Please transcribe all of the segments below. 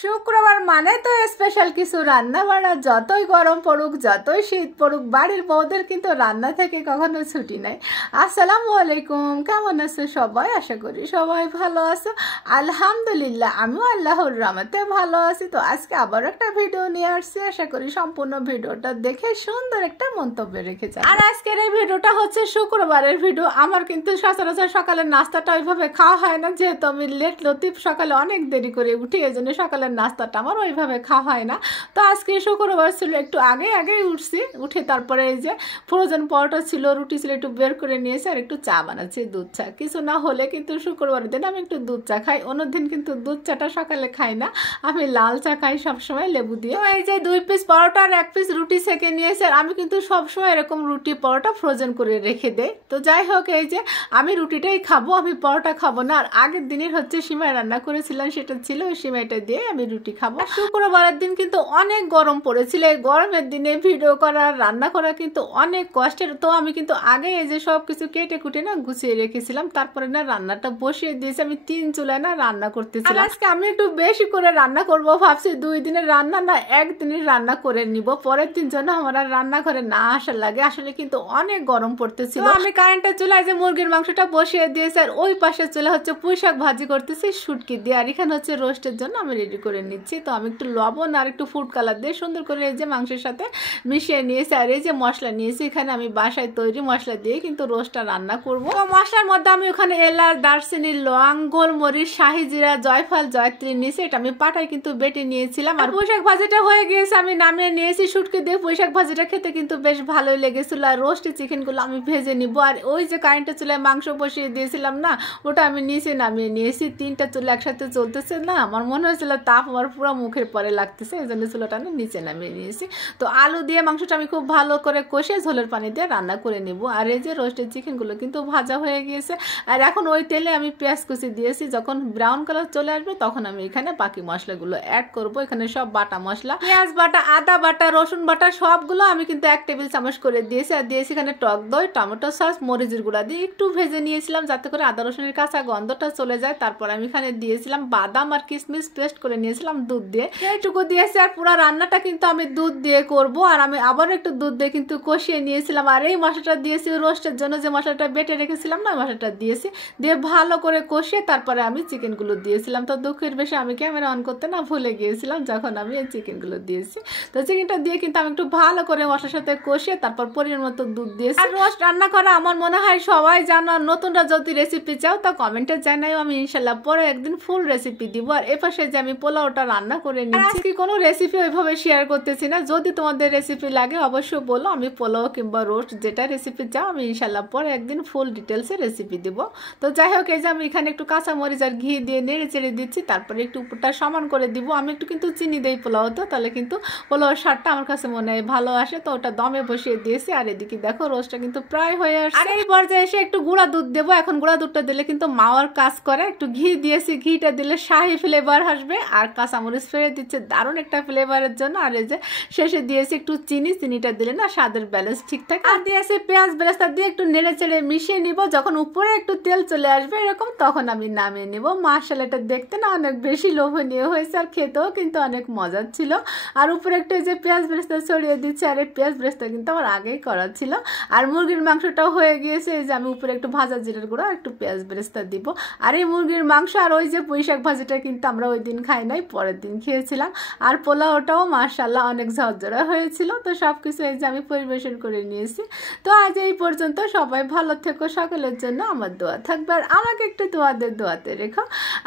শুক্রবার মানে তো স্পেশাল কিছু রান্না বাড়া। যতই গরম পড়ুক, যতই শীত পড়ুক, বাড়ির বউদের কিন্তু রান্না থেকে কখনো ছুটি নাই। আসসালামু আলাইকুম, কেমন আছো সবাই? আশা করি সবাই ভালো আছো। আলহামদুলিল্লাহ, আমিও আল্লাহর রহমতে ভালো আছি। তো আজকে আবার একটা ভিডিও নিয়ে আসছি। আশা করি সম্পূর্ণ ভিডিওটা দেখে সুন্দর একটা মন্তব্য রেখে যাবে। আর আজকের এই ভিডিওটা হচ্ছে শুক্রবারের ভিডিও। আমার কিন্তু সচরাচর সকালের নাস্তাটা ওইভাবে খাওয়া হয় না, যেহেতু আমি লেট লতিফ, সকালে অনেক দেরি করে উঠি, এই জন্য সকালে নাস্তাটা আমার ওইভাবে খাওয়া হয় না। তো আজকে শুক্রবার ছিল, একটু আগেই উঠছি। উঠে তারপরে এই যে ফ্রোজেন পরোটা ছিল, রুটি ছিল, একটু বের করে নিয়েছি, আর একটু চা বানাচ্ছি, দুধ চা। কিছু না হলে কিন্তু শুক্রবারের দিন আমি একটু দুধ চা খাই। অন্যদিন কিন্তু দুধ চাটা সকালে খাই না, আমি লাল চা খাই সবসময় লেবু দিয়ে। এই যে 2 পিস পরোটা আর 1 পিস রুটি সেকে নিয়েছি। আর আমি কিন্তু সবসময় এরকম রুটি পরোটা ফ্রোজেন করে রেখে দেই। তো যাই হোক, এই যে আমি রুটিটাই খাবো, আমি পরোটা খাবো না। আর আগের দিনের হচ্ছে সিমাই রান্না করেছিলাম, সেটা ছিল, ওই সিমাইটা দিয়ে আমি রুটি খাবো। শুক্রবারের দিন কিন্তু অনেক গরম পড়েছিল। এই গরমের দিনে ভিডিও করা, রান্না করা কিন্তু অনেক কষ্টের। তো আমি কিন্তু আগে এই যে সবকিছু কেটে কুটে না গুছিয়ে রেখেছিলাম, তারপরে না রান্নাটা বসিয়ে দিয়েছি। আমি 3 চুলায় না রান্না করতেছিলাম। আজকে আমি একটু বেশি করে রান্না করব ভাবছি। 2 দিনের রান্না না 1 দিনের রান্না করে নিব, পরের দিন যেন আমার আর রান্নাঘরে না আসা লাগে। আসলে কিন্তু অনেক গরম পড়তেছিল। আমি কারেন্টের চুলায় যে মুরগির মাংসটা বসিয়ে দিয়েছি, আর ওই পাশে চুলা হচ্ছে পুঁইশাক ভাজি করতেছি শুটকি দিয়ে। আর এখানে হচ্ছে রোস্টের জন্য আমি রেডি করে নিচ্ছি। তো আমি একটু লবণ আর একটু ফুড কালার দিয়ে সুন্দর করে এই যে মাংসের সাথে মিশিয়ে নিয়েছি। আর এই যে মশলা নিয়েছি, এখানে আমি বাসায় তৈরি মশলা দিয়ে কিন্তু রোস্টটা রান্না করবো। তো মশলার মধ্যে আমি ওখানে এলাচ, দারচিনি, লং, গোলমরিচ, শাহি জিরা, জয়ফল, জয়ত্রী নিয়েছি। এটা আমি পাটায় কিন্তু বেটে নিয়েছিলাম। আর পুঁইশাক ভাজিটা হয়ে গিয়েছে, আমি নামিয়ে নিয়েছি। শুটকি দিয়ে পুঁইশাক ভাজিটা খেতে কিন্তু বেশ ভালোই লেগেছিল। আর রোস্টের চিকেনগুলো আমি ভেজে নিব। আর ওই যে কারেন্টের চুলায় মাংস বসিয়ে দিয়েছিলাম না, ওটা আমি নিচে নামিয়ে নিয়েছি। 3টা চুলা একসাথে চলতেছে না, আমার মনে হয়েছিল তাপ আমার পুরো মুখের পরে লাগতেছে, এই জন্য চুলাটা নিচে নামিয়ে নিয়েছি। তো আলু দিয়ে মাংসটা আমি খুব ভালো করে কষে ঝোলের পানি দিয়ে রান্না করে নিব। আর এই যে রোস্টেড চিকেনগুলো কিন্তু ভাজা হয়ে গিয়েছে। আর এখন ওই তেলে আমি পেঁয়াজ কুচি দিয়েছি। যখন ব্রাউন কালার চলে আসবে তখন আমি এখানে বাকি মশলাগুলো অ্যাড করব। এখানে সব বাটা মশলা, পেঁয়াজ বাটা, আদা বাটা, রসুন বাটা, সবগুলো আমি কিন্তু 1 টেবিল চামচ করে দিয়েছি। আর দিয়েছি এখানে টক দই, টমেটো সস, মরিচের গুঁড়া দিয়ে একটু ভেজে নিয়েছিলাম, যাতে করে আদা রসুনের কাঁচা গন্ধটা চলে যায়। তারপর আমি এখানে দিয়েছিলাম বাদাম আর কিশমিশ পেস্ট করে নিয়েছিলাম দুধ দিয়ে, এইটুকু দিয়েছি। আর পুরো রান্নাটা কিন্তু আমি দুধ দিয়ে করব। আর আমি আবার একটু দুধ দিয়ে কিন্তু কষিয়ে নিয়েছিলাম। আর এই মশলাটা দিয়েছি রোস্টের জন্য, যে মশলাটা বেটে রেখেছিলাম না, মশলাটা দিয়েছি, দিয়ে ভালো করে কষিয়ে তারপরে আমি চিকেনগুলো দিয়েছিলাম। তো দুঃখের বেশি আমি ক্যামেরা অন করতে না ভুলে গিয়েছিলাম যখন আমি এই চিকেনগুলো দিয়েছি। তো চিকেনটা দিয়ে কিন্তু আমি একটু ভালো করে মশলার সাথে কষিয়ে তারপর পরিমাণ মতো দুধ দিয়েছি। আর রোস্ট রান্না করা আমার মনে হয় সবাই জানো। নতুনরা যদি রেসিপি চাও তা কমেন্টে জানাও, আমি ইনশাল্লাহ পরে একদিন ফুল রেসিপি দিব। আর এপাশে যে আমি পোলাওটা রান্না করে নিচ্ছি, কি কোনো রেসিপি ওইভাবে শেয়ার করতেছি না। যদি তোমাদের রেসিপি লাগে অবশ্যই বলো, আমি পোলাও কিংবা রোস্ট যেটা রেসিপি চাও আমি ইনশাল্লাহ পরে একদিন ফুল ডিটেলসে রেসিপি দিব। তো যাই হোক, এই যে আমি এখানে একটু কাঁচামরিচ আর ঘি দিয়ে নেড়ে চেড়ে দিচ্ছি। তারপরে একটু উপরটা সমান করে দিব। আমি একটু কিন্তু চিনি দেই পোলাও, তো তাহলে কিন্তু পোলাওর স্বাদটা আমার কাছে মনে হয় ভালো আসে। তো ওটা দমে বসিয়ে দিয়েছি। আর এদিকে দেখো রোস্টটা কিন্তু প্রায় হয়ে আসছে। আর এই পর্যায়ে এসে একটু গুঁড়া দুধ দেবো। এখন গুঁড়া দুধটা দিলে কিন্তু মাওয়ার কাজ করে। একটু ঘি দিয়েছি, ঘিটা দিলে শাহি ফ্লেভার আসবে। আর কাঁচামরিচ ফেলে দিচ্ছে দারুণ একটা ফ্লেভারের জন্য। আর এই যে শেষে দিয়েছি একটু চিনিটা দিলে না স্বাদের ব্যালেন্স ঠিক থাকে। আর দিয়েছি পেঁয়াজ বেরেস্তা দিয়ে একটু নেড়ে চেড়ে মিশিয়ে নিব। যখন উপরে একটু তেল চলে আসবে এরকম, তখন আমি নামিয়ে নিব। মাশাআল্লাহ, এটা দেখতে না অনেক বেশি লোভনীয় হয়েছে, আর খেতেও কিন্তু অনেক মজার ছিল। আর উপরে একটু এই যে পেঁয়াজ বেরেস্তা ছড়িয়ে দিচ্ছে। আর এই পেঁয়াজ বেরেস্তা কিন্তু আমার আগেই করা ছিল। আর মুরগির মাংসটাও হয়ে গিয়েছে। এই যে আমি উপরে একটু ভাজা জিরার গুঁড়া, একটু পেঁয়াজ বেরেস্তা দিব। আর এই মুরগির মাংস আর ওই যে পুঁইশাক ভাজিটা কিন্তু আমরা ওই দিন খাই নাই, পরের দিন খেয়েছিলাম। আর পোলাওটাও মাশাআল্লাহ অনেক ঝরঝরা হয়েছিল। তো সবকিছু এই যে আমি পরিবেশন করে নিয়েছি। তো আজ এই পর্যন্ত, সবাই ভালো থেকো, সকলের জন্য আমার দোয়া থাকবে। আর আমাকে একটু তোমাদের দোয়াতে রেখো।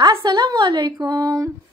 আসসালামু আলাইকুম।